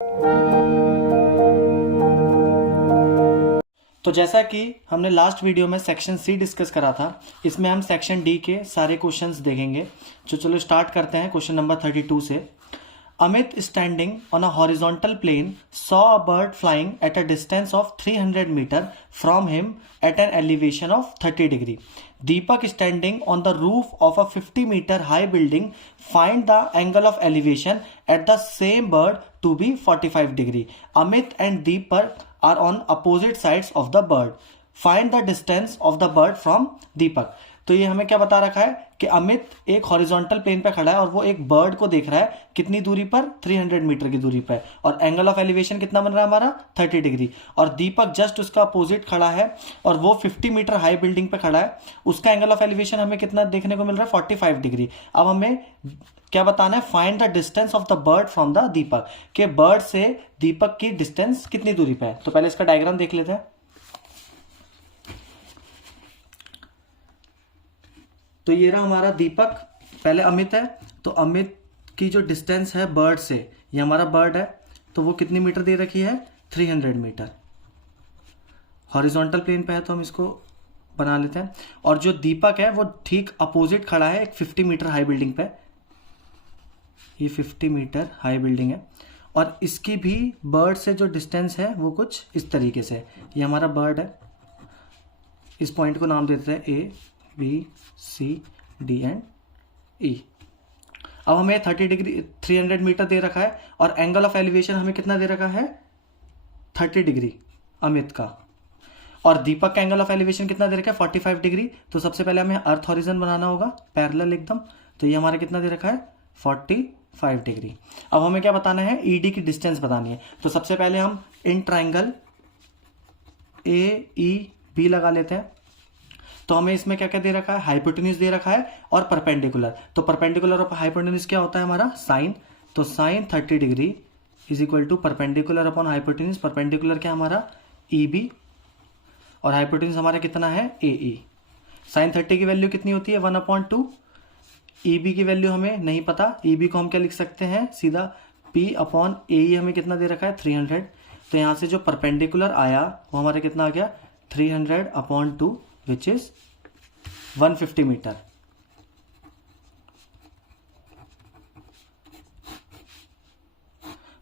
तो जैसा कि हमने लास्ट वीडियो में सेक्शन सी डिस्कस करा था, इसमें हम सेक्शन डी के सारे क्वेश्चंस देखेंगे। तो चलो स्टार्ट करते हैं क्वेश्चन नंबर 32 से। Amit standing on a horizontal plane saw a bird flying at a distance of 300 metre from him at an elevation of 30 degree. Deepak standing on the roof of a 50-meter high building find the angle of elevation at the same bird to be 45 degree. Amit and Deepak are on opposite sides of the bird. Find the distance of the bird from Deepak. तो ये हमें क्या बता रखा है कि अमित एक horizontal plane पे खड़ा है और वो एक बर्ड को देख रहा है कितनी दूरी पर, 300 मीटर की दूरी पर, और एंगल ऑफ एलिवेशन कितना बन रहा है हमारा, 30 डिग्री। और दीपक जस्ट उसका अपोजिट खड़ा है और वो 50 मीटर हाई बिल्डिंग पे खड़ा है, उसका एंगल ऑफ एलिवेशन हमें कितना देखने को मिल रहा है, 45 डिग्री। अब हमें क्या बताना है, find the distance of the bird from the deepak, के बर्ड से दीपक की डिस्टेंस कितनी दूरी पे है। तो पहले इसका डायग्राम देख लेते हैं। तो ये रहा हमारा दीपक, पहले अमित है, तो अमित की जो डिस्टेंस है बर्ड से, ये हमारा बर्ड है, तो वो कितनी मीटर दे रखी है, 300 मीटर। हॉरिजॉन्टल प्लेन पे है तो हम इसको बना लेते हैं। और जो दीपक है वो ठीक अपोजिट खड़ा है एक 50 मीटर हाई बिल्डिंग पे, ये 50 मीटर हाई बिल्डिंग है, और इसकी भी बर्ड से जो डिस्टेंस है वो कुछ इस तरीके से। ये हमारा बर्ड है, इस पॉइंट को नाम देते हैं A B C D and E. अब हमें 30 डिग्री 300 मीटर दे रखा है और एंगल ऑफ एलिवेशन हमें कितना दे रखा है, 30 डिग्री अमित का, और दीपक का एंगल ऑफ एलिवेशन कितना दे रखा है, 45 डिग्री। तो सबसे पहले हमें अर्थ हॉरिजन बनाना होगा पैरेलल एकदम, तो ये हमारा कितना दे रखा है, 45 डिग्री। अब हमें क्या बताना है, ईडी की डिस्टेंस बतानी है। तो सबसे पहले हम in triangle A E B लगा लेते हैं। तो हमें इसमें क्या क्या दे रखा है, हाइपोटेन्यूज दे रखा है और परपेंडिकुलर। तो परपेंडिकुलर और हाइपोटेन्यूज क्या होता है हमारा, साइन। तो sine 30 degree is equal to perpendicular upon hypotenuse. Perpendicular क्या हमारा, ई बी, और हाइपोटेन्यूज हमारा कितना है, ए ई। साइन 30 की वैल्यू कितनी होती है, 1/2। ई बी की वैल्यू हमें नहीं पता, ई बी को हम क्या लिख सकते हैं, सीधा पी अपॉन ए ई हमें कितना दे रखा है, 300। तो यहाँ से जो परपेंडिकुलर आया वो हमारे कितना आ गया, 300/2 which is 150 मीटर।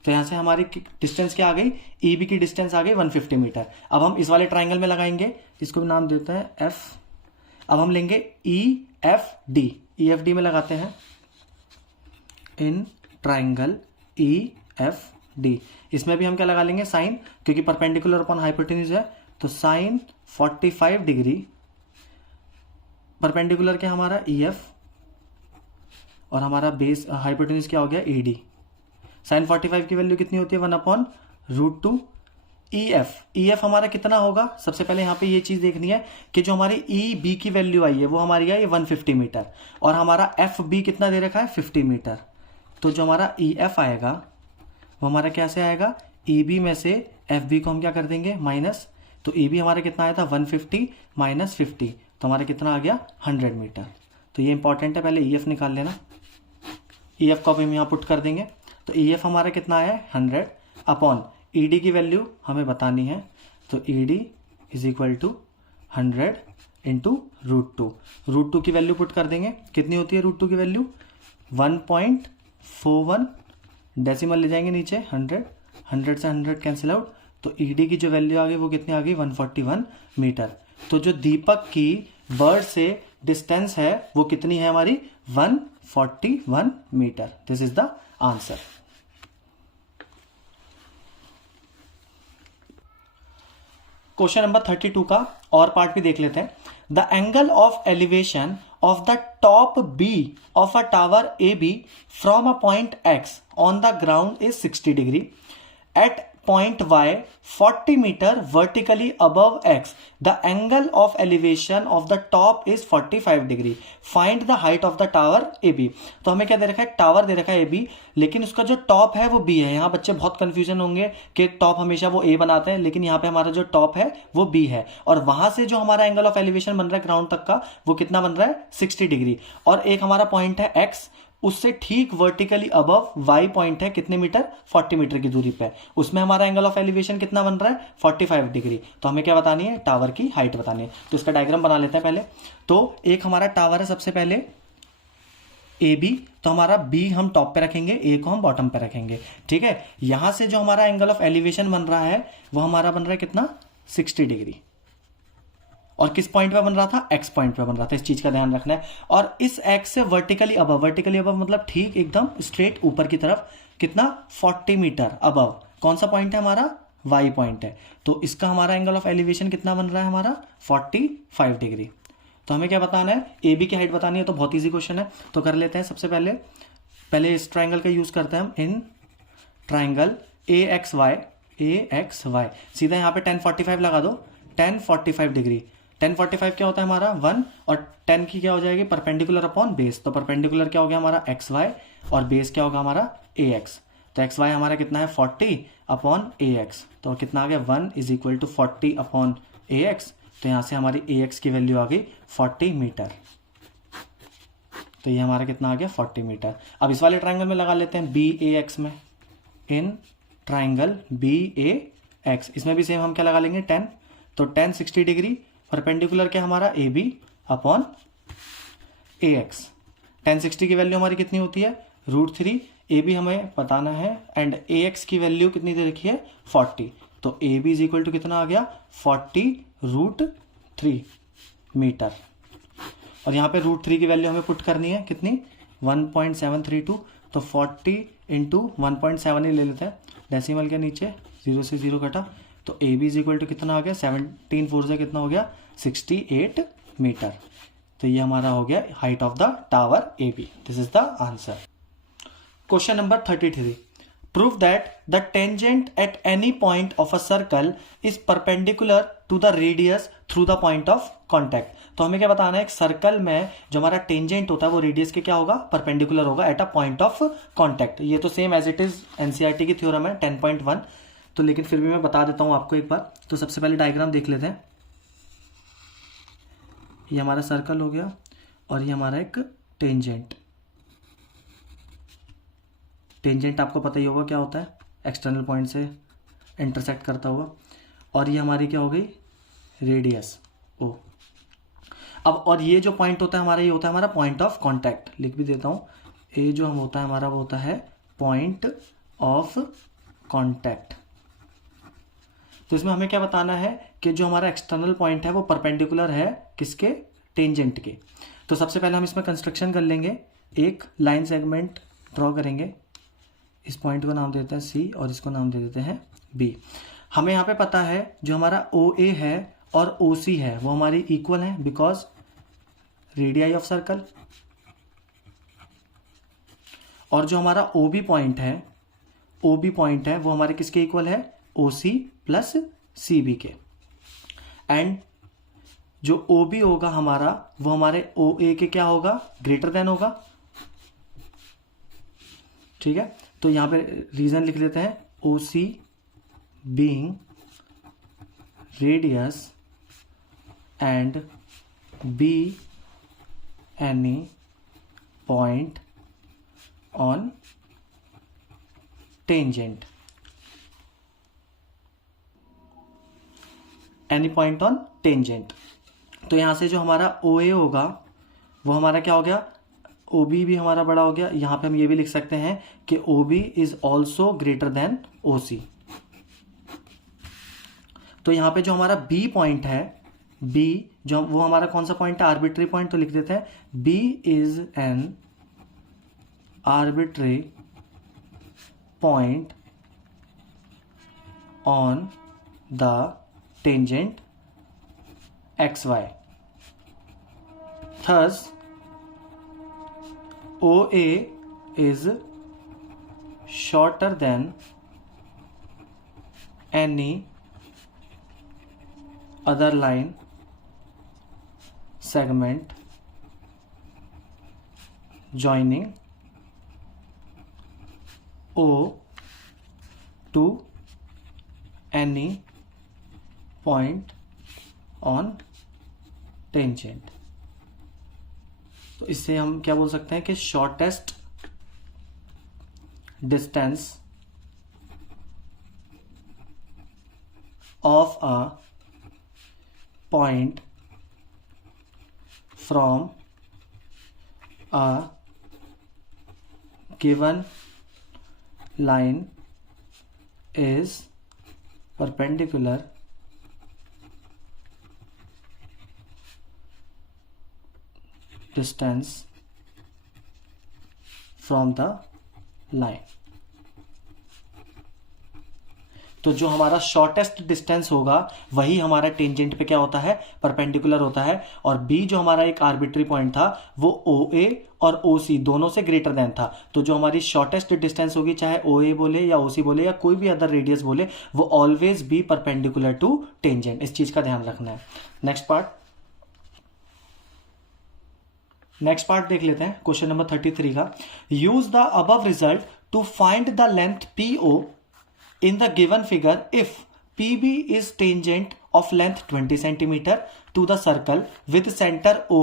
तो यहां से हमारी डिस्टेंस क्या आ गई, ईबी की डिस्टेंस आ गई 150 मीटर। अब हम इस वाले ट्राइंगल में लगाएंगे, इसको नाम देते हैं एफ। अब हम लेंगे E F D, E F D में लगाते हैं in triangle E F D. इसमें भी हम क्या लगा लेंगे, साइन, क्योंकि परपेंडिकुलर अपॉन हाइपोटेन्यूज है। तो साइन 45 डिग्री, परपेंडिकुलर क्या हमारा, ई एफ, और हमारा बेस हाइपोटेन्यूज क्या हो गया, ई डी। साइन 45 की वैल्यू कितनी होती है, 1/√2। ई एफ, ई एफ हमारा कितना होगा, सबसे पहले यहाँ पे ये चीज देखनी है कि जो हमारी ई बी की वैल्यू आई है वो हमारी आई 150 मीटर, और हमारा एफ बी कितना दे रखा है, 50 मीटर। तो जो हमारा ई एफ आएगा वो हमारा कैसे आएगा, ई बी में से एफ बी को हम क्या कर देंगे, माइनस। तो ई बी हमारा कितना आया था, 150 माइनस 50, तो हमारा कितना आ गया, 100 मीटर। तो ये इंपॉर्टेंट है, पहले ई एफ निकाल लेना। ई एफ को अब हम यहाँ पुट कर देंगे, तो ई एफ हमारा कितना आया है, 100 अपॉन ई डी की वैल्यू हमें बतानी है। तो E D is equal to 100 into √2। √2 की वैल्यू पुट कर देंगे, कितनी होती है √2 की वैल्यू, 1.41। डेसिमल ले जाएंगे नीचे, 100 से 100 कैंसिल आउट। तो ई डी की जो वैल्यू आ गई वो कितनी आ गई, 141 मीटर। तो जो दीपक की बर्ड से डिस्टेंस है वो कितनी है हमारी, 141 metre. This is the answer. Question number 32 का और पार्ट भी देख लेते हैं। The angle of elevation of the top B of a tower A B from a point X on the ground is 60 degree. At point Y 40 meter vertically above X. The angle of elevation of the top is 45 degree. Find the height of the tower AB. तो हमें क्या दे रखा है, tower दे रखा है AB, लेकिन उसका जो टॉप है वो B है। यहाँ बच्चे बहुत कंफ्यूजन होंगे कि टॉप हमेशा वो A बनाते हैं, लेकिन यहाँ पे हमारा जो टॉप है वो B है, और वहां से जो हमारा एंगल ऑफ एलिवेशन बन रहा है ग्राउंड तक का वो कितना बन रहा है, 60 डिग्री। और एक हमारा पॉइंट है X, उससे ठीक वर्टिकली अबव y पॉइंट है कितने मीटर, 40 मीटर की दूरी पे, उसमें हमारा एंगल ऑफ एलिवेशन कितना बन रहा है, 45 डिग्री। तो हमें क्या बतानी है, टावर की हाइट बतानी है। तो इसका डायग्राम बना लेते हैं पहले। तो एक हमारा टावर है सबसे पहले ए बी, तो हमारा बी हम टॉप पे रखेंगे, ए को हम बॉटम पे रखेंगे, ठीक है। यहां से जो हमारा एंगल ऑफ एलिवेशन बन रहा है वो हमारा बन रहा है कितना, 60 डिग्री। और किस पॉइंट पे बन रहा था, एक्स पॉइंट पे बन रहा था, इस चीज का ध्यान रखना है। और इस एक्स से वर्टिकली अबव मतलब ठीक एकदम स्ट्रेट ऊपर की तरफ कितना, 40 मीटर अबव कौन सा पॉइंट है हमारा, वाई पॉइंट है। तो इसका हमारा एंगल ऑफ एलिवेशन कितना बन रहा है हमारा, 45 डिग्री। तो हमें क्या बताना है, ए बी की हाइट बतानी है। तो बहुत ईजी क्वेश्चन है, तो कर लेते हैं। सबसे पहले इस ट्राइंगल का यूज करते हैं हम, in triangle A X Y, सीधा यहाँ पे 1045 लगा दो, 1045 डिग्री। 1045 क्या होता है हमारा 1, और 10 की क्या हो जाएगी, परपेंडिकुलर अपॉन बेस। तो परपेंडिकुलर क्या हो गया हमारा एक्स वाई, और बेस क्या होगा हमारा ए एक्स। तो एक्स वाई हमारा कितना है 40 अपॉन ए एक्स, तो कितना आ गया 1 is equal to 40 upon A X. तो यहाँ से हमारी ए एक्स की वैल्यू आ गई 40 मीटर। तो ये हमारा कितना आ गया 40 मीटर। अब इस वाले ट्राइंगल में लगा लेते हैं बी ए एक्स में, in triangle B A X, इसमें भी सेम हम क्या लगा लेंगे 10। तो 10 60 डिग्री, परपेंडिकुलर क्या हमारा A B upon A X. 10 60 की वैल्यू हमारी कितनी होती है, √3। ए बी हमें बताना है, एंड ए एक्स की वैल्यू कितनी दे रखी है 40। तो A B is equal to कितना आ गया 40√3 मीटर। और यहाँ पे √3 की वैल्यू हमें पुट करनी है कितनी, 1.732। तो 40 इंटू 1.7 ही ले लेते हैं, डेसिमल के नीचे 0 से 0 कटा। तो A B is equal to कितना आ गया 17 4 से कितना हो गया 68 मीटर। तो ये हमारा हो गया height of the tower A B. This is the answer. Question number 33, prove that the tangent at any point of a circle is perpendicular to the radius through the point of contact. तो हमें क्या बताना है, एक circle में जो हमारा tangent होता है वो रेडियस के क्या होगा, परपेंडिकुलर होगा at a point of contact. ये तो same as it is NCERT की थ्योरम है 10.1, तो लेकिन फिर भी मैं बता देता हूं आपको एक बार। तो सबसे पहले डायग्राम देख लेते हैं। ये हमारा सर्कल हो गया, और ये हमारा एक टेंजेंट। टेंजेंट आपको पता ही होगा क्या होता है, एक्सटर्नल पॉइंट से इंटरसेक्ट करता हुआ। और ये हमारी क्या हो गई, रेडियस ओ। अब और ये जो पॉइंट होता है हमारा, ये होता है हमारा पॉइंट ऑफ कांटेक्ट, लिख भी देता हूँ। ए जो हम होता है हमारा वो होता है पॉइंट ऑफ कांटेक्ट। तो इसमें हमें क्या बताना है कि जो हमारा एक्सटर्नल पॉइंट है वो परपेंडिकुलर है किसके, टेंजेंट के। तो सबसे पहले हम इसमें कंस्ट्रक्शन कर लेंगे, एक लाइन सेगमेंट ड्रॉ करेंगे। इस पॉइंट को नाम देते हैं सी, और इसको नाम दे देते हैं बी। हमें यहाँ पे पता है जो हमारा ओ ए है और ओ सी है वो हमारी इक्वल है, बिकॉज रेडियाई ऑफ सर्कल। और जो हमारा ओ बी पॉइंट है, ओ बी पॉइंट है वो हमारे किसके इक्वल है, ओ सी प्लस सी बी के। एंड जो ओ बी होगा हमारा वो हमारे ओ ए के क्या होगा, ग्रेटर देन होगा, ठीक है। तो यहां पे रीजन लिख लेते हैं, O C being radius and B any point on tangent, any point on tangent. तो यहां से जो हमारा ओ ए होगा वो हमारा क्या हो गया, ओ बी भी हमारा बड़ा हो गया। यहां पे हम ये भी लिख सकते हैं कि O B is also greater than O C. तो यहां पे जो हमारा बी पॉइंट है, बी जो वो हमारा कौन सा पॉइंट है, आर्बिट्री पॉइंट। तो लिख देते हैं B is an arbitrary point on the tangent X Y. Thus OA is shorter than any other line segment joining O to any point on tangent। तो इससे हम क्या बोल सकते हैं कि shortest distance of a point from a given line is perpendicular distance from the line। तो जो हमारा शॉर्टेस्ट डिस्टेंस होगा वही हमारा टेंजेंट पे क्या होता है, परपेंडिकुलर होता है। और बी जो हमारा एक आर्बिट्री पॉइंट था वो ओ ए और ओ सी दोनों से ग्रेटर देन था। तो जो हमारी शॉर्टेस्ट डिस्टेंस होगी, चाहे ओ ए बोले या ओ सी बोले या कोई भी अदर रेडियस बोले, वो always be perpendicular to tangent. इस चीज का ध्यान रखना है। नेक्स्ट पार्ट देख लेते हैं, क्वेश्चन नंबर 33 का। Use the above result to find the length P O in the given figure if PB is tangent of length 20 cm to the circle with center O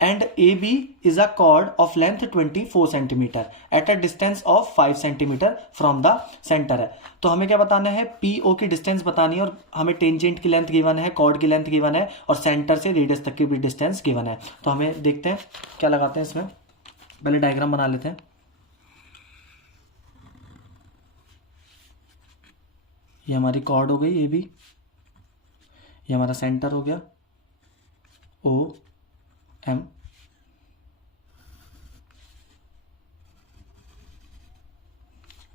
and AB is a chord of length 24 cm at a distance of 5 cm from the center है। तो हमें क्या बताना है, PO की distance बतानी है और हमें टेंजेंट की लेंथ गिवन है, कॉर्ड की लेंथ गिवन है और सेंटर से रेडियस तक की भी डिस्टेंस गिवन है। तो हमें देखते हैं क्या लगाते हैं इसमें। पहले डायग्राम बना लेते हैं। ये हमारी कॉर्ड हो गई ए बी, ये हमारा सेंटर हो गया ओ एम,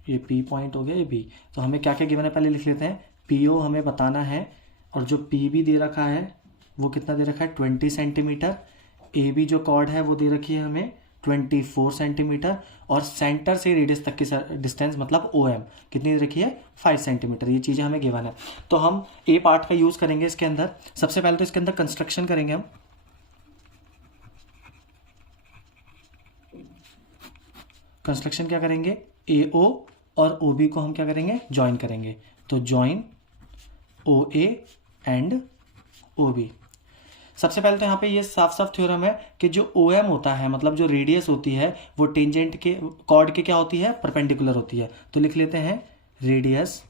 ये पी पॉइंट हो गया ए बी। तो हमें क्या क्या गिवन है पहले लिख लेते हैं। पी ओ हमें बताना है और जो पी बी दे रखा है वो कितना दे रखा है 20 सेंटीमीटर। ए बी जो कॉर्ड है वो दे रखी है हमें 24 सेंटीमीटर और सेंटर से रेडियस तक की डिस्टेंस मतलब ओ एम कितनी दे रखी है 5 सेंटीमीटर। ये चीज़ें हमें गिवन है। तो हम ए पार्ट का यूज़ करेंगे इसके अंदर। सबसे पहले तो इसके अंदर कंस्ट्रक्शन करेंगे हम। कंस्ट्रक्शन क्या करेंगे, ए ओ और ओ बी को हम क्या करेंगे, ज्वाइन करेंगे। तो join O A and O B. सबसे पहले तो यहाँ पे ये साफ साफ थ्योरम है कि जो ओ एम होता है मतलब जो रेडियस होती है वो टेंजेंट के कॉर्ड के क्या होती है, परपेंडिकुलर होती है। तो लिख लेते हैं radius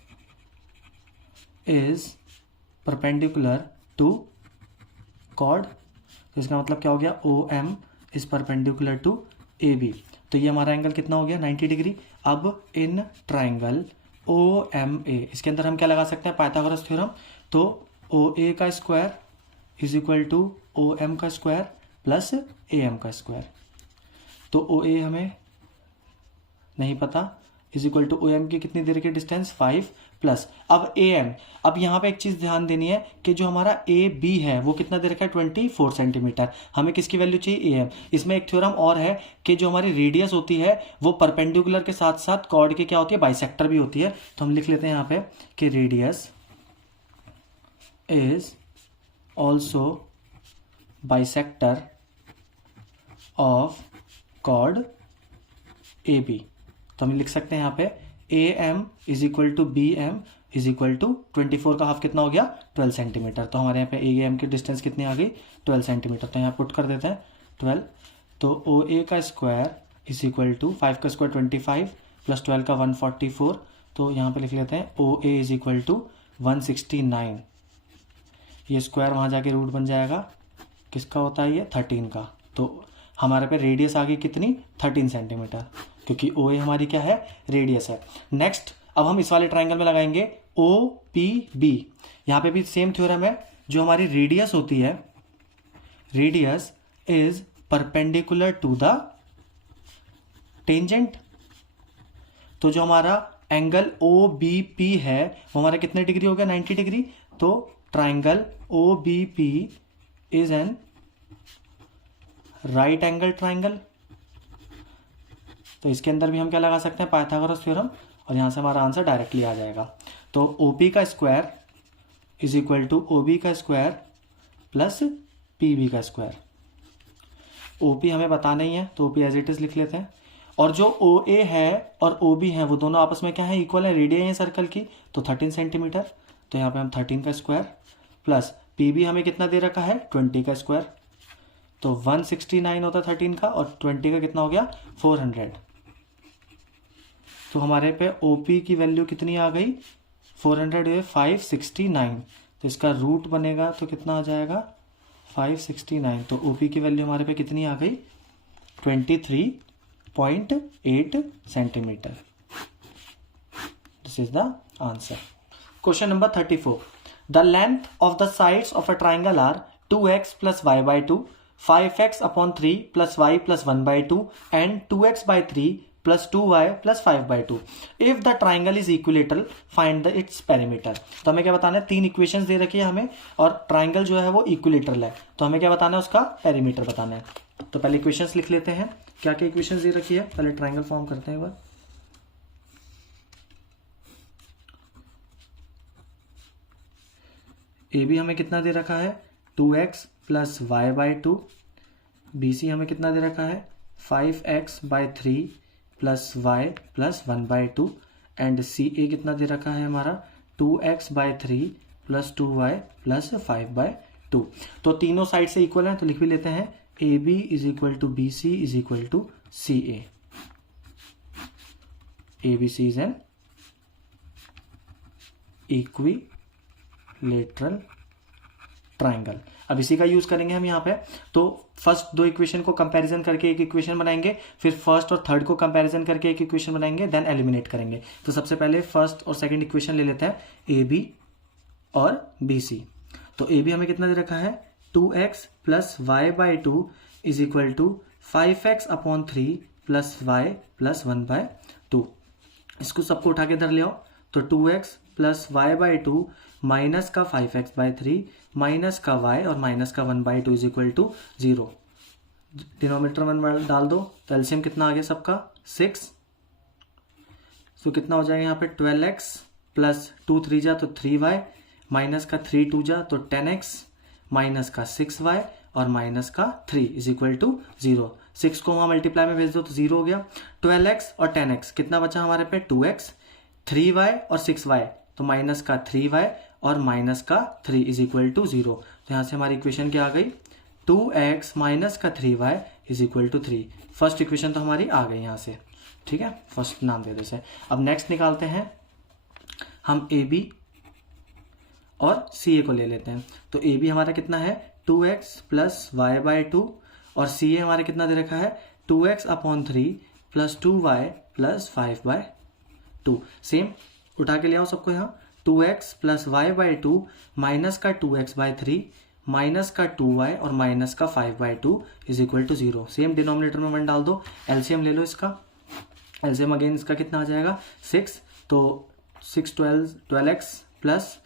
is perpendicular to chord. तो इसका मतलब क्या हो गया, O M is perpendicular to A B. तो ये हमारा एंगल कितना हो गया 90 डिग्री। अब in triangle O M A, इसके अंदर हम क्या लगा सकते हैं, पाइथागोरस थ्योरम। तो ओ ए का square is equal to O M का स्क्वायर प्लस ए एम का स्क्वायर। तो ओ ए हमें नहीं पता, is equal to O M की कितनी देर की डिस्टेंस 5 प्लस अब ए एम। अब यहाँ पे एक चीज़ ध्यान देनी है कि जो हमारा ए बी है वो कितना दे रखा है 24 सेंटीमीटर। हमें किसकी वैल्यू चाहिए, ए एम। इसमें एक थ्योरम और है कि जो हमारी रेडियस होती है वो परपेंडिकुलर के साथ साथ कॉर्ड के क्या होती है, बाइसेक्टर भी होती है। तो हम लिख लेते हैं यहाँ पे कि radius is also bisector of chord A B. तो हम लिख सकते हैं यहाँ पे A M is equal to B M is equal to 24 का हाफ कितना हो गया 12 सेंटीमीटर। तो हमारे यहाँ पे ए एम की डिस्टेंस कितनी आ गई 12 सेंटीमीटर। तो यहाँ पुट कर देते हैं 12। तो ओ ए का स्क्वायर इज इक्वल टू 5 का स्क्वायर 25 प्लस 12 का 144। तो यहाँ पे लिख लेते हैं ओ ए इज इक्वल टू 169। ये स्क्वायर वहाँ जाके रूट बन जाएगा, किसका होता है ये 13 का। तो हमारे पे रेडियस आ गई कितनी 13 सेंटीमीटर, क्योंकि ओ ए हमारी क्या है रेडियस है। नेक्स्ट अब हम इस वाले ट्राइंगल में लगाएंगे ओ पी बी। यहाँ पे भी सेम थ्योरम है, जो हमारी रेडियस होती है, radius is perpendicular to the tangent. तो जो हमारा एंगल ओ बी पी है वो हमारा कितने डिग्री हो गया 90 डिग्री। तो triangle O B P is an right angle triangle. तो इसके अंदर भी हम क्या लगा सकते हैं पाइथागोरस थ्योरम और यहाँ से हमारा आंसर डायरेक्टली आ जाएगा। तो ओ पी का square is equal to O B का स्क्वायर प्लस पी बी का स्क्वायर। ओ पी हमें बताना ही है तो O P as it is लिख लेते हैं। और जो ओ ए है और ओ बी है वो दोनों आपस में क्या है इक्वल है, रेडियस है सर्कल की। तो 13 सेंटीमीटर। तो यहाँ पे हम 13 का स्क्वायर प्लस पी बी हमें कितना दे रखा है 20 का स्क्वायर। तो 169 होता है 13 का और 20 का कितना हो गया 400। तो हमारे पे OP की वैल्यू कितनी आ गई, 400 569, तो इसका रूट बनेगा तो कितना आ जाएगा 569, तो OP की वैल्यू हमारे पे कितनी आ गई 23.8 centimetre. This is the answer. Question number 34, the length of the sides of a triangle are 2x plus y by 2, 5x upon 3 plus y plus 1 by 2 and 2x by 3 plus 2y plus 5 by 2. If the triangle is equilateral, find its perimeter. तो हमें क्या बताना है, तीन equations दे रखी है हमें और ट्राइंगल जो है वो इक्विलेटरल है, तो हमें क्या बताना है, उसका पेरीमीटर बताना है। तो पहले इक्वेशंस लिख लेते हैं, क्या क्या इक्वेशंस दे रखी है, पहले ट्राइंगल फॉर्म करते हैं एक बार। ए बी हमें कितना दे रखा है 2x plus Y by 2, B C हमें कितना दे रखा है 5x by 3 plus Y plus 1 by 2 and C A कितना दे रखा है हमारा 2x by 3 plus 2y plus 5 by 2। तो तीनों साइड से इक्वल है, तो लिख भी लेते हैं A B is equal to B C is equal to C A B C is an equilateral triangle. अब इसी का यूज करेंगे हम यहाँ पे, तो फर्स्ट दो इक्वेशन को कंपैरिजन करके एक इक्वेशन बनाएंगे, फिर फर्स्ट और थर्ड को कंपैरिजन करके एक इक्वेशन बनाएंगे, देन एलिमिनेट करेंगे। तो सबसे पहले फर्स्ट और सेकंड इक्वेशन ले लेते हैं, ए बी और बी सी। तो ए बी हमें कितना दे रखा है 2x plus Y by 2 is equal to 5x upon 3 plus Y plus 1 by 2। इसको सबको उठा के इधर ले आओ, तो 2x plus Y by 2 minus का 5x बाई 3 माइनस का y और माइनस का 1 by 2 is equal to 0। Denominator में डाल दो, तो एलसीएम कितना आ गया सबका 6। तो कितना हो जाएगा यहाँ पे 12x प्लस 2 3 जा तो 3y माइनस का 3 2 जा तो 10x माइनस का 6y और माइनस का 3 इज इक्वल टू 0। 6 को वहाँ मल्टीप्लाई में भेज दो तो 0 हो गया। 12x और 10x कितना बचा हमारे पे 2x, 3y और 6y तो माइनस का 3y और माइनस का 3 इज इक्वल टू 0। तो यहाँ से हमारी इक्वेशन क्या आ गई 2x माइनस का 3y is equal to 3। First equation तो हमारी आ गई यहाँ से, ठीक है, फर्स्ट नाम दे देते हैं। अब नेक्स्ट निकालते हैं हम ए बी और सी ए को ले लेते हैं। तो ए बी हमारा कितना है 2x प्लस वाई बाई 2 और सी ए हमारा कितना दे रखा है 2x upon 3 plus 2y plus 5 by 2। Same उठा के ले आओ सबको यहाँ, 2x plus Y by 2 minus का 2x बाई 3 माइनस का 2y और माइनस का 5 by 2 is equal to 0। Same denominator में 1 डाल दो, एलसीएम ले लो इसका, एलसीएम अगेन इसका कितना आ जाएगा 6। तो 6 12x प्लस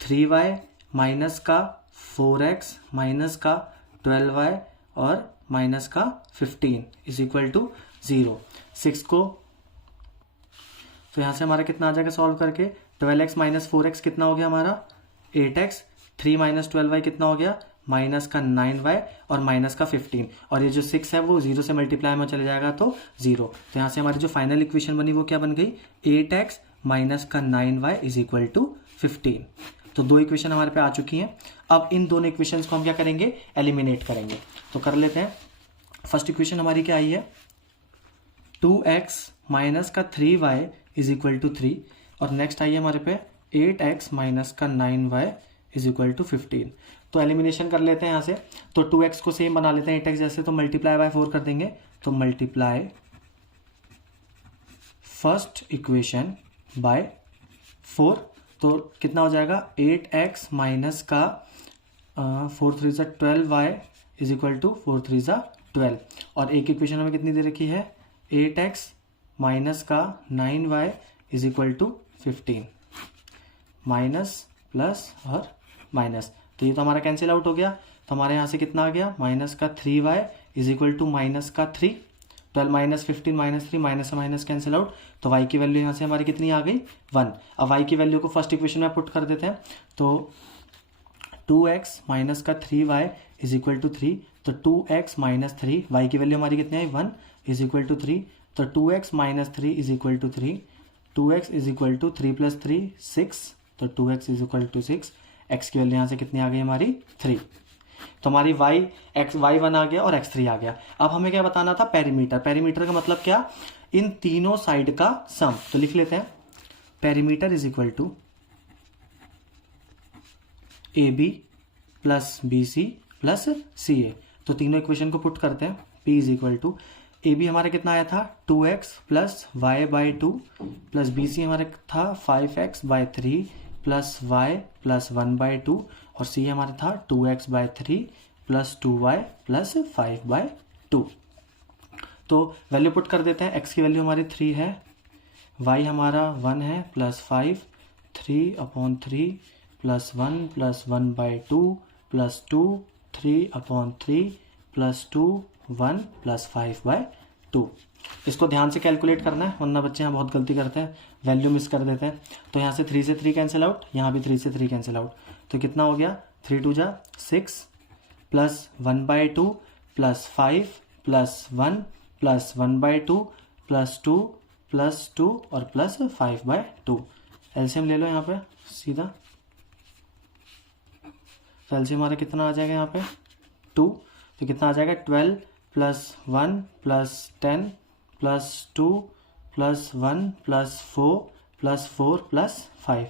3y माइनस का 4x माइनस का 12y और माइनस का 15 इज इक्वल टू 0। 6 को तो यहाँ से हमारा कितना आ जाएगा सॉल्व करके 12x माइनस 4x कितना हो गया हमारा 8x, 3 माइनस 12y कितना हो गया माइनस का 9y और माइनस का 15 और ये जो 6 है वो 0 से मल्टीप्लाई में चले जाएगा तो 0। तो यहाँ से हमारी जो फाइनल इक्वेशन बनी वो क्या बन गई 8x माइनस का 9y इज इक्वल टू 15। तो दो इक्वेशन हमारे पे आ चुकी हैं। अब इन दोनों इक्वेशंस को हम क्या करेंगे एलिमिनेट करेंगे। तो कर लेते हैं, फर्स्ट इक्वेशन हमारी क्या आई है 2x माइनस का 3y इज इक्वल टू 3 और नेक्स्ट आई है हमारे पे 8x माइनस का 9y इज इक्वल टू 15। तो एलिमिनेशन कर लेते हैं यहाँ से। तो 2x को सेम बना लेते हैं 8x जैसे, तो मल्टीप्लाई बाय 4 कर देंगे। तो मल्टीप्लाई फर्स्ट इक्वेशन बाय 4, तो कितना हो जाएगा 8x माइनस का 4 3 ज़ा 12y इज इक्वल टू 4 3 ज़ा 12 और एक इक्वेशन हमें कितनी दे रखी है 8x माइनस का 9y is equal to 15। Minus plus और माइनस, तो ये तो हमारा कैंसिल आउट हो गया। तो हमारे यहाँ से कितना आ गया माइनस का 3y is equal to minus का 3, 12 minus 15 minus 3 minus minus cancel out. तो y की वैल्यू यहाँ से हमारी कितनी आ गई 1। अब y की वैल्यू को फर्स्ट इक्वेशन में पुट कर देते हैं। तो 2x माइनस का 3y इज इक्वल टू 3, तो 2x माइनस 3 y की वैल्यू हमारी कितनी आई 1 इज इक्वल टू 3। तो 2x minus 3 is equal to 3, 2x is equal to 3 plus 3 6, तो 2x is equal to 6। x की वैल्यू यहाँ से कितनी आ गई हमारी 3। तो हमारी y1 आ गया और x3 आ गया। अब हमें क्या बताना था पेरीमीटर। पेरीमीटर का मतलब क्या इन तीनों साइड का सम। तो लिख लेते हैं perimeter is equal to A B plus B C plus C A. तो तीनों इक्वेशन को पुट करते हैं। P is equal to A B हमारा कितना आया था 2x plus Y by 2 plus B C हमारा था 5x by 3 plus Y plus 1 by 2 और सी हमारा था 2x by 3 plus 2y plus 5 by 2। तो वैल्यू पुट कर देते हैं। x की वैल्यू हमारी 3 है, y हमारा 1 है plus 5 3/3 plus 1 plus 1 by 2 plus 2 3/3 plus 2 1 plus 5 by 2। इसको ध्यान से कैलकुलेट करना है वरना बच्चे यहाँ बहुत गलती करते हैं, वैल्यू मिस कर देते हैं। तो यहाँ से 3 से 3 कैंसिल आउट, यहाँ भी 3 से 3 कैंसिल आउट। तो कितना हो गया 3 2 जा 6 plus 1 by 2 plus 5 plus 1 plus 1 by 2 plus 2 plus 2 और प्लस 5 बाई 2। एलसीएम ले लो यहाँ पे सीधा। तो एलसीएम हमारा कितना आ जाएगा यहाँ पे 2। तो कितना आ जाएगा 12 plus 1 plus 10 plus 2 plus 1 plus 4 plus 4 plus 5।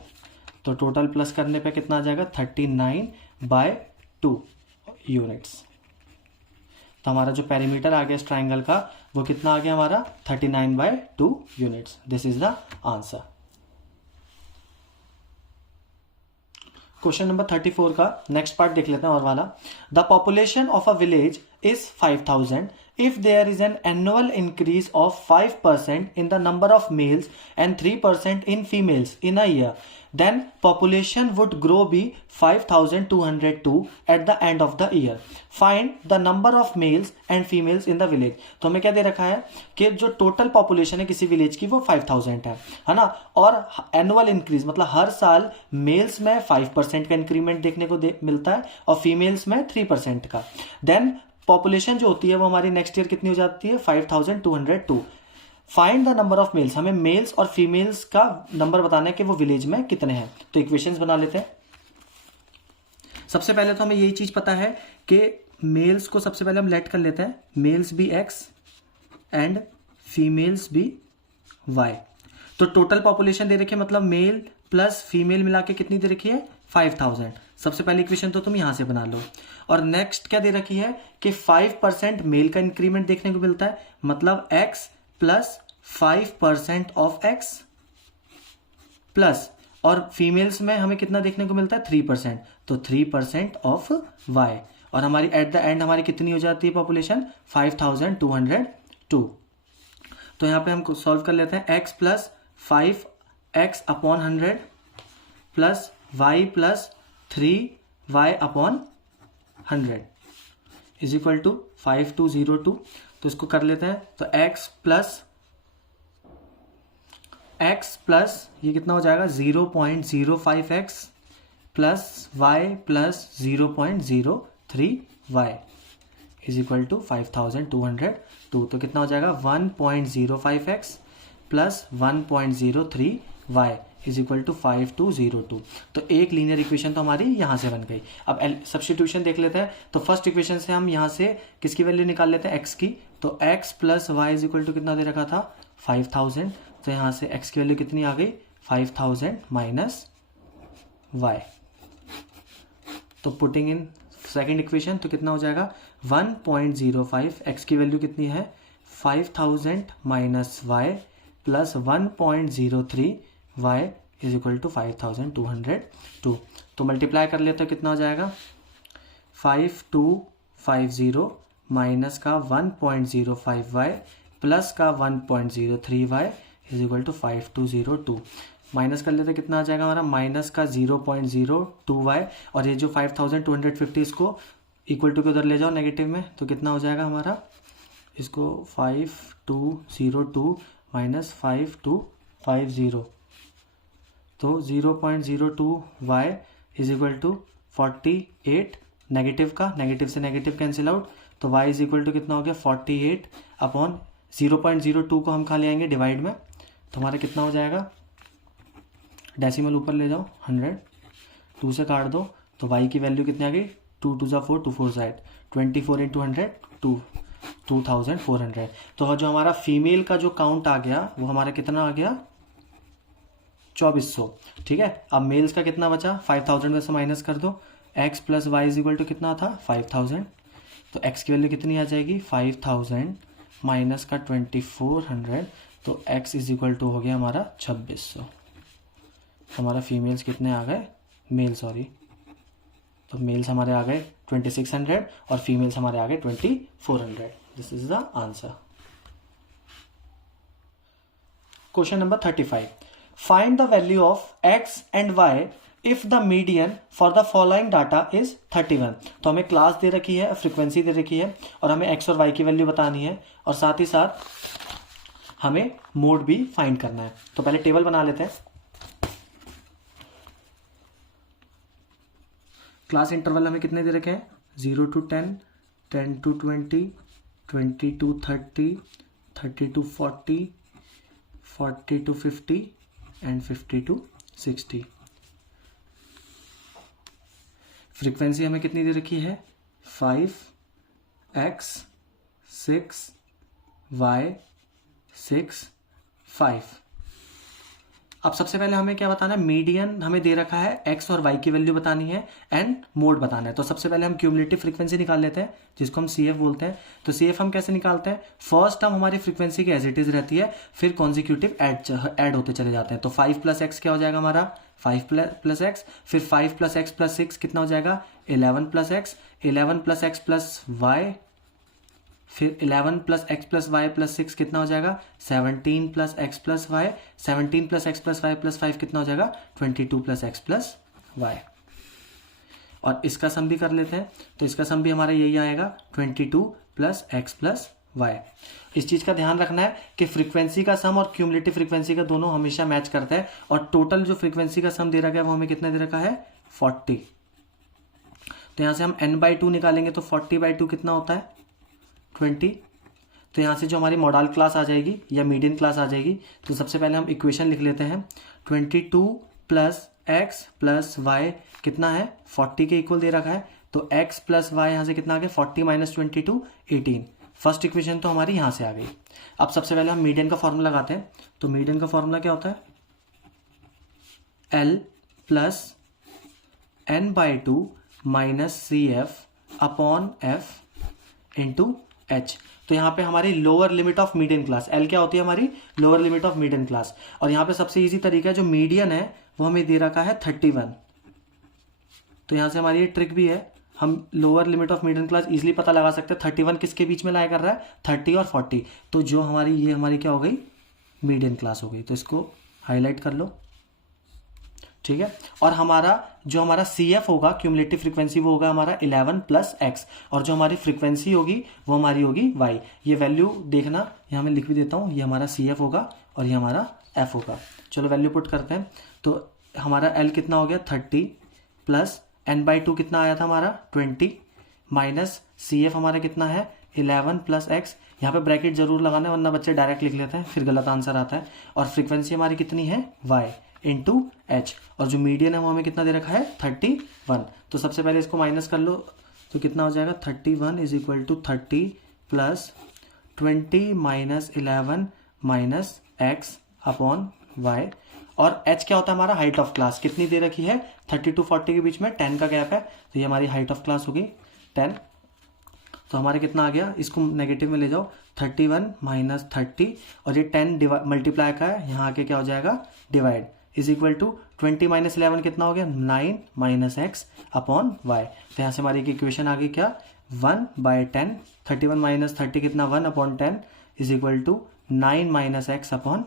तो टोटल प्लस करने पे कितना आ जाएगा 39/2 यूनिट्स। तो हमारा जो पेरीमीटर आ गया इस ट्राइंगल का वो कितना आ गया हमारा 39/2 units. This is the answer. Question number 34 का नेक्स्ट पार्ट देख लेते हैं और वाला। The population of a village is 5000 if there is an annual increase of 5% in the number of males and 3% in females in a year, then population would grow be 5202 at the end of the year. Find the number of males and females in the village. तो हमें क्या दे रखा है कि जो total population है किसी village की वो 5000 है ना, और एनुअल इंक्रीज मतलब हर साल मेल्स में 5% का इंक्रीमेंट देखने को मिलता है और फीमेल्स में 3% का। देन पॉपुलेशन जो होती है वो हमारी नेक्स्ट ईयर कितनी हो जाती है 5202। Find the number of males, हमें मेल्स और फीमेल्स का नंबर बताना है कि वो विलेज में कितने हैं। तो इक्वेशंस बना लेते हैं। सबसे पहले तो हमें यही चीज पता है कि मेल्स को सबसे पहले हम लेट कर लेते हैं, मेल्स भी x एंड फीमेल्स भी y। तो टोटल पॉपुलेशन दे रखी है मतलब मेल प्लस फीमेल मिला के कितनी दे रखी है 5000। सबसे पहली इक्वेशन तो तुम यहां से बना लो। और नेक्स्ट क्या दे रखी है कि 5% मेल का इंक्रीमेंट देखने को मिलता है मतलब x plus 5% of x plus, और फीमेल्स में हमें कितना देखने को मिलता है 3%, तो 3% ऑफ y। और हमारी एट द एंड हमारी कितनी हो जाती है पॉपुलेशन 5202। तो यहां पे हम सॉल्व कर लेते हैं। x plus 5x/100 plus y plus 3y/100 is equal to 5202। तो इसको कर लेते हैं। तो x प्लस ये कितना हो जाएगा 0.05x plus y plus 0.03y is equal to 5202। तो कितना हो जाएगा 1.05x plus 1.03y is equal to 5202। तो एक लीनियर इक्वेशन तो हमारी यहां से बन गई। अब सब्स्टिट्यूशन देख लेते हैं। तो फर्स्ट इक्वेशन से हम यहां से किसकी वैल्यू निकाल लेते हैं x की। तो x plus Y is equal to कितना दे रखा था 5000। तो यहां से x की वैल्यू कितनी आ गई 5000 माइनस y। तो पुटिंग इन सेकेंड इक्वेशन तो कितना हो जाएगा 1.05। x की वैल्यू कितनी है 5000 minus y plus 1.03 y is equal to 5202। तो मल्टीप्लाई कर लेते हैं कितना हो जाएगा 5250 माइनस का 1.05y प्लस का 1.03y is equal to 5202। Minus कर लेते कितना आ जाएगा हमारा माइनस का 0.02y और ये जो 5250 इसको इक्वल टू के उधर ले जाओ नेगेटिव में। तो कितना हो जाएगा हमारा इसको 5202 माइनस 5250 तो 0.02y is equal to 48। Negative का नेगेटिव से नेगेटिव कैंसिल आउट तो y इज इक्वल टू कितना हो गया 48/0.02 को हम खा ले आएंगे डिवाइड में। तो हमारा कितना हो जाएगा डेसिमल ऊपर ले जाओ 100 2 से काट दो तो y की वैल्यू कितनी आ गई 2 2 4 2 4 साइड 24 × 100 2 2400। तो जो हमारा फीमेल का जो काउंट आ गया वो हमारा कितना आ गया, 2400। ठीक है, अब मेल्स का कितना बचा, 5000 में से माइनस कर दो, x plus Y is equal to कितना था 5000, तो x की वैल्यू कितनी आ जाएगी 5000 माइनस का 2400, तो x इज इक्वल टू हो गया हमारा 2600। हमारा फीमेल्स कितने आ गए, मेल सॉरी, तो मेल्स हमारे आ गए 2600 और फीमेल्स हमारे आ गए 2400। This is the answer. Question number 35, find the value of x and y if the median for the following data is 31। तो हमें क्लास दे रखी है, फ्रीक्वेंसी दे रखी है और हमें x और y की वैल्यू बतानी है और साथ ही साथ हमें मोड भी फाइंड करना है। तो पहले टेबल बना लेते हैं। क्लास इंटरवल हमें कितने दे रखे हैं, 0 to 10, 10 to 20, 20 to 30, 30 to 40, 40 to 50 and 50 to 60। Frequency हमें कितनी दे रखी है, 5, x 6 y 6 5। अब सबसे पहले हमें क्या बताना है, मीडियन हमें दे रखा है, x और y की वैल्यू बतानी है एंड मोड बताना है। तो सबसे पहले हम क्यूमुलेटिव फ्रीक्वेंसी निकाल लेते हैं जिसको हम CF बोलते हैं। तो CF हम कैसे निकालते हैं, फर्स्ट टर्म हमारी फ्रीक्वेंसी की एज इट इज रहती है, फिर कॉन्जिक्यूटिव ऐड होते चले जाते हैं। तो 5 प्लस एक्स क्या हो जाएगा हमारा, 5 प्लस एक्स, फिर 5 प्लस एक्स प्लस 6 कितना हो जाएगा 11 plus x, 11 plus x plus y, फिर 11 plus x plus Y plus 6 कितना हो जाएगा 17 plus x plus y, 17 plus x plus Y plus 5 कितना हो जाएगा 22 प्लस एक्स प्लस वाई। और इसका सम भी कर लेते हैं, तो इसका सम भी हमारा यही आएगा 22 प्लस एक्स प्लस वाई। इस चीज का ध्यान रखना है कि फ्रीक्वेंसी का सम और क्यूमुलेटिव फ्रीक्वेंसी का दोनों हमेशा मैच करता है। और टोटल जो फ्रीक्वेंसी का सम दे रखा है वो हमें कितना दे रखा है 40। तो यहां से हम n/2 निकालेंगे तो 40/2 कितना होता है 20। तो यहाँ से जो हमारी मॉडल क्लास आ जाएगी या मीडियन क्लास आ जाएगी, तो सबसे पहले हम इक्वेशन लिख लेते हैं। 22 प्लस एक्स प्लस वाई कितना है 40 के इक्वल दे रखा है, तो x प्लस वाई यहाँ से कितना आ गया 40 माइनस 22 18। फर्स्ट इक्वेशन तो हमारी यहाँ से आ गई। अब सबसे पहले हम मीडियन का फॉर्मूला लगाते हैं। तो मीडियन का फॉर्मूला क्या होता है, L plus n/2 minus CF upon F into H। तो यहाँ पे हमारी lower limit of median class, L क्या होती है हमारी lower limit of median class. और यहाँ पे सबसे इजी तरीका है, जो मीडियन है वो हमें दे रखा है 31। तो यहाँ से हमारी ये ट्रिक भी है, हम lower limit of median class easily पता लगा सकते हैं। 31 किसके बीच में लाया कर रहा है 30 और 40। तो जो हमारी ये हमारी क्या हो गई मीडियन क्लास हो गई। तो इसको हाईलाइट कर लो, ठीक है। और जो हमारा CF होगा क्यूमुलेटिव फ्रीक्वेंसी वो होगा हमारा 11 प्लस एक्स, और जो हमारी फ्रीक्वेंसी होगी वो हमारी होगी y। ये वैल्यू देखना, यहाँ मैं लिख भी देता हूँ, ये हमारा CF होगा और ये हमारा F होगा। चलो वैल्यू पुट करते हैं। तो हमारा L कितना हो गया 30 प्लस n/2 कितना आया था हमारा 20 माइनस CF हमारा कितना है 11 प्लस एक्स। यहाँ पे ब्रैकेट जरूर लगाना है वरना बच्चे डायरेक्ट लिख लेते हैं फिर गलत आंसर आता है। और फ्रीक्वेंसी हमारी कितनी है y इंटू एच, और जो मीडियन है वो हमें कितना दे रखा है 31। तो सबसे पहले इसको माइनस कर लो, तो कितना हो जाएगा 31 is equal to 30 plus 20 minus 11 minus x upon y. और h क्या होता है हमारा हाइट ऑफ क्लास, कितनी दे रखी है 30 to 40 के बीच में 10 का गैप है, तो ये हमारी हाइट ऑफ क्लास होगी 10। तो हमारे कितना आ गया, इसको नेगेटिव में ले जाओ, 31 माइनस 30 और ये 10 मल्टीप्लाई का है, यहाँ आके क्या हो जाएगा divide, is equal to 20 minus 11 कितना हो गया 9 माइनस एक्स अपॉन वाई। तो यहाँ से हमारी एक इक्वेशन आ गई क्या 1/10। 31 माइनस 30 कितना 1 upon 10 is equal to 9 minus x upon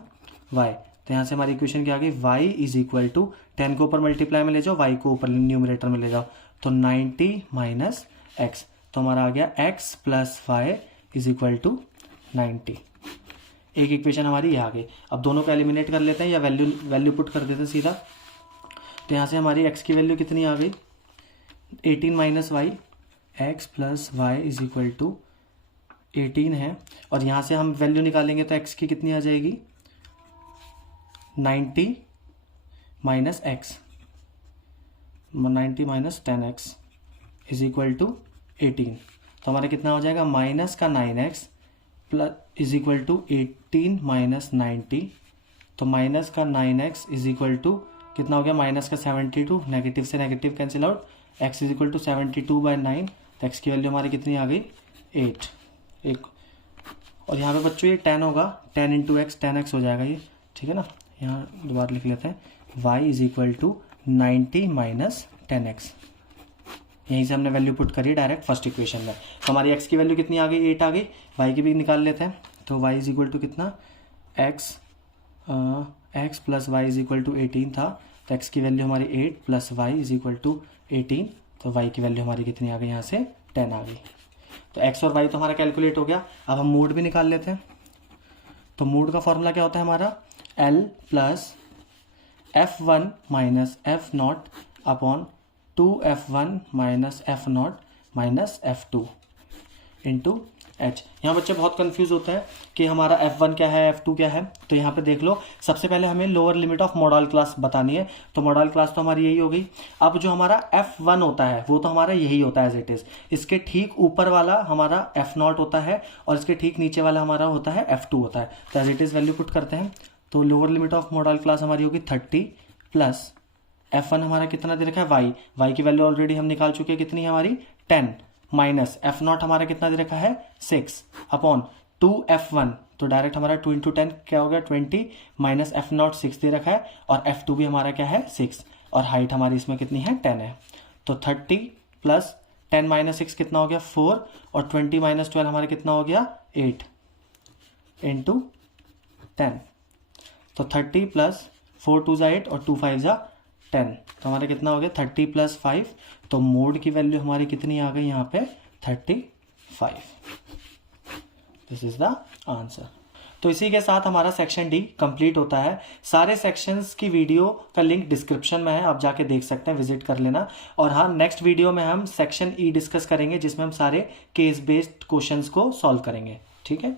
y. तो यहाँ से हमारी इक्वेशन क्या आ गई y इज इक्वल टू 10 को ऊपर मल्टीप्लाई में ले जाओ, y को ऊपर न्यूमरेटर में ले जाओ, तो 90 माइनस एक्स। तो हमारा आ गया x plus Y is equal to 90। एक इक्वेशन हमारी ये आ गई। अब दोनों को एलिमिनेट कर लेते हैं या वैल्यू पुट कर देते हैं सीधा। तो यहाँ से हमारी x की वैल्यू कितनी आ गई 18 minus y, x plus Y is equal to 18 है। और यहाँ से हम वैल्यू निकालेंगे तो x की कितनी आ जाएगी 90 minus x, 90 minus 10x is equal to 18। तो हमारा कितना हो जाएगा माइनस का 9x plus is equal to 18 minus 90, तो माइनस का 9x इज इक्वल टू कितना हो गया, माइनस का 72, नेगेटिव से negative cancel out, x is equal to 72/9, तो x की वैल्यू हमारी कितनी आ गई 8 एक। और यहाँ पे बच्चों ये 10 होगा, 10 इंटू एक्स 10x हो जाएगा ये, ठीक है ना। यहाँ दोबारा लिख लेते हैं y is equal to 90 minus 10x, यहीं से हमने वैल्यू पुट करी डायरेक्ट फर्स्ट इक्वेशन में। तो हमारी x की वैल्यू कितनी आ गई 8 आ गई, y की भी निकाल लेते हैं। तो y इज इक्वल टू कितना, x plus Y is equal to 18 था, तो x की वैल्यू हमारी 8 plus Y is equal to 18, तो y की वैल्यू हमारी कितनी आ गई, यहाँ से 10 आ गई। तो x और y तो हमारा कैलकुलेट हो गया। अब हम मोड भी निकाल लेते हैं। तो मोड का फॉर्मूला क्या होता है हमारा, L plus F1 minus F0 upon 2F1 minus F0 minus F2 into H। यहाँ बच्चे बहुत कंफ्यूज होते हैं कि हमारा F1 क्या है, F2 क्या है। तो यहाँ पे देख लो, सबसे पहले हमें lower limit of modal class बतानी है। तो मॉडल क्लास तो हमारी यही हो गई। अब जो हमारा F1 होता है वो तो हमारा यही होता है एज इट इज। इसके ठीक ऊपर वाला हमारा F0 होता है और इसके ठीक नीचे वाला हमारा होता है F2 होता है। तो as it is value put करते हैं। तो lower limit of modal class हमारी होगी 30 प्लस F1 हमारा कितना दे रखा है y की वैल्यू ऑलरेडी हम निकाल चुके हैं, कितनी है हमारी 10 माइनस F0 हमारा कितना दे रखा है 6 अपॉन 2F1, तो डायरेक्ट हमारा 2 इंटू 10 क्या हो गया 20 माइनस F0 6 दे रखा है और F2 भी हमारा क्या है 6 और हाइट हमारी इसमें कितनी है 10 है। तो 30 प्लस 10 माइनस 6 कितना हो गया 4 और 20 माइनस 12 हमारा कितना हो गया 8 इंटू 10। तो 30 प्लस 4 2 8 और 2 5 10, तो हमारा कितना हो गया 30 प्लस 5। तो मोड की वैल्यू हमारी कितनी आ गई यहाँ पे 35। This is the answer. तो इसी के साथ हमारा सेक्शन डी कंप्लीट होता है। सारे सेक्शंस की वीडियो का लिंक डिस्क्रिप्शन में है, आप जाके देख सकते हैं, विजिट कर लेना। और हाँ, नेक्स्ट वीडियो में हम सेक्शन ई डिस्कस करेंगे जिसमें हम सारे केस बेस्ड क्वेश्चंस को सॉल्व करेंगे। ठीक है।